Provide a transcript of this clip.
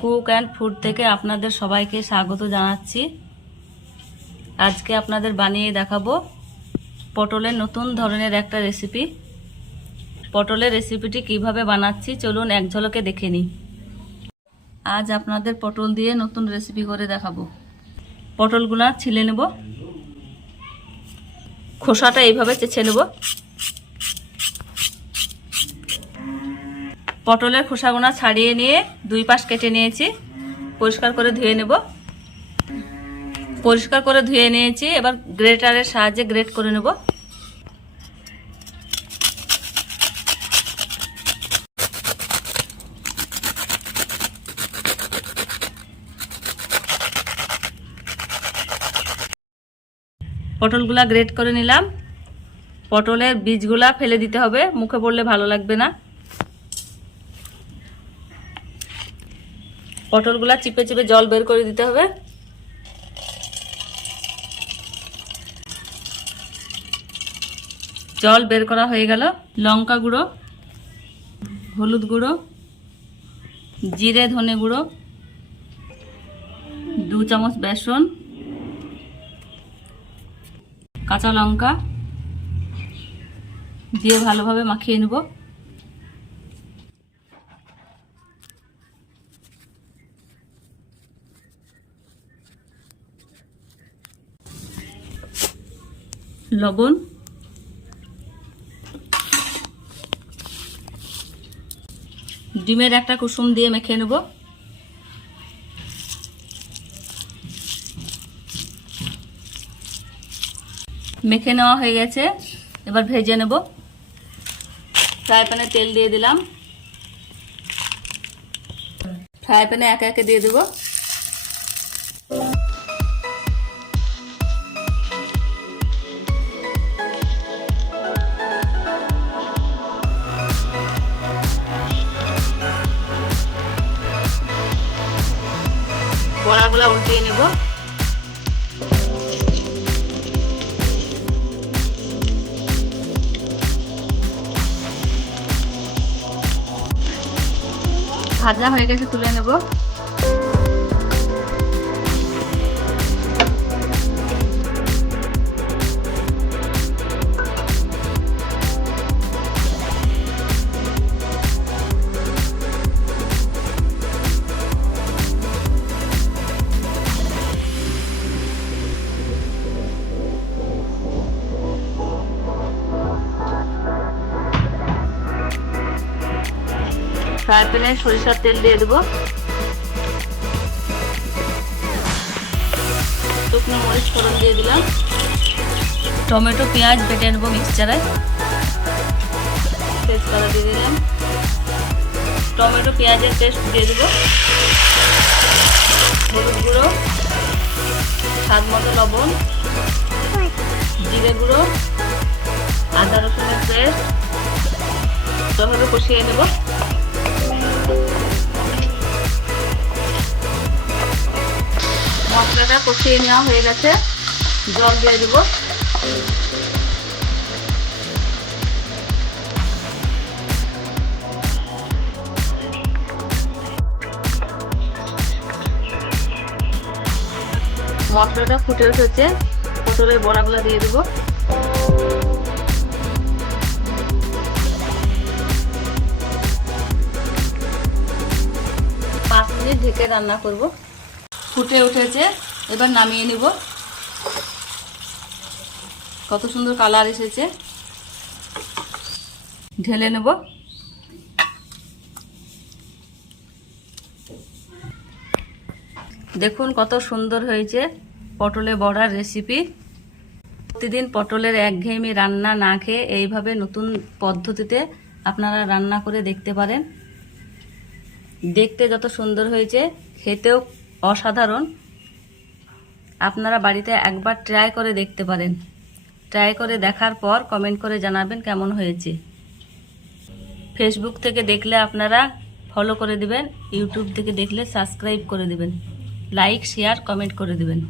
Cook and food থেকে আপনাদের সবাইকে স্বাগত জানাচ্ছি। আজকে আপনাদের বানিয়ে দেখাবো পটলের নতুন ধরনের একটা রেসিপি পটলের রেসিপিটি কীভাবে বানাচ্ছি চলুন এক ঝলকে দেখে নিই। আজ আপনাদের পটল দিয়ে নতুন রেসিপি করে দেখাবো। পটলগুলা ছিলে নেব। খোসাটা এইভাবে চেছে নেব। পটলের খোসাগুনা ছাড়িয়ে নিয়ে দুই পাশ কেটে নিয়েছি। পরিষ্কার করে ধুয়ে নেব। পরিষ্কার করে ধুয়ে নিয়েছি। এবার গ্রেটারের সাহায্যে গ্রেট করে নেব। পটলগুলা গ্রেট করে নিলাম। পটলের বীজগুলা ফেলে দিতে হবে। মুখে পড়লে ভালো লাগবে না। পটলগুলা চিপে চিপে জল বের করে দিতে হবে। জল বের করা হয়ে গেল। লঙ্কা গুঁড়ো, হলুদ গুঁড়ো, জিরে, ধনে গুঁড়ো, দু চামচ বেসন, কাঁচা লঙ্কা দিয়ে ভালোভাবে মাখিয়ে নেব। লবণ। ডিমের একটা কুসুম দিয়ে মেখে নেব। মেখে নেওয়া হয়ে গেছে। এবার ভেজে নেব। ফ্রাই প্যানে তেল দিয়ে দিলাম। ফ্রাই প্যানে একে একে দিয়ে দেবো। বড়াগুলো উল্টিয়ে নেব। ভাজা হয়ে গেছে তুলে নেব। ফ্রাই প্যানে সরিষার তেল দিয়ে দেবো শুকনো মরিচ ফোড়ন দিয়ে দিলাম টমেটো পেঁয়াজ বেটে নেব মিক্সচারে তেজপাতা দিয়ে দিলাম টমেটো পেঁয়াজের পেস্ট দিয়ে দেবো হলুদ গুঁড়ো স্বাদ মতো লবণ জিরে গুঁড়ো আদা রসুনের পেস্ট টমেটো কষিয়ে নেব মশলাটা কষিয়ে নেওয়া হয়ে গেছে। জল দিয়ে দেবো। মশলাটা ফুটে উঠেছে। পটলের বড়াগুলো দিয়ে দেবো। পাঁচ মিনিট ঢেকে রান্না করব। ফুটে উঠেছে। এবার নামিয়ে নিব। কত সুন্দর কালার এসেছে। ঢেলে নেব। দেখুন কত সুন্দর হয়েছে পটলে বড়ার রেসিপি প্রতিদিন পটলের একঘেয়েমি রান্না না খেয়ে এইভাবে নতুন পদ্ধতিতে আপনারা রান্না করে দেখতে পারেন। দেখতে যত সুন্দর হয়েছে, খেতেও অসাধারণ। আপনারা বাড়িতে একবার ট্রাই করে দেখতে পারেন। ট্রাই করে দেখার পর কমেন্ট করে জানাবেন কেমন হয়েছে। ফেসবুক থেকে দেখলে আপনারা ফলো করে দিবেন ইউটিউব থেকে দেখলে সাবস্ক্রাইব করে দিবেন। লাইক শেয়ার কমেন্ট করে দিবেন।